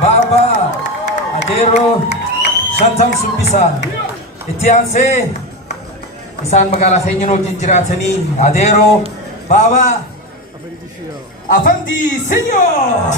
Baba Adero Shantang Sumbisa Itianse isaan magala sa inyo no jinjiratani Adero Baba Afandi Senyor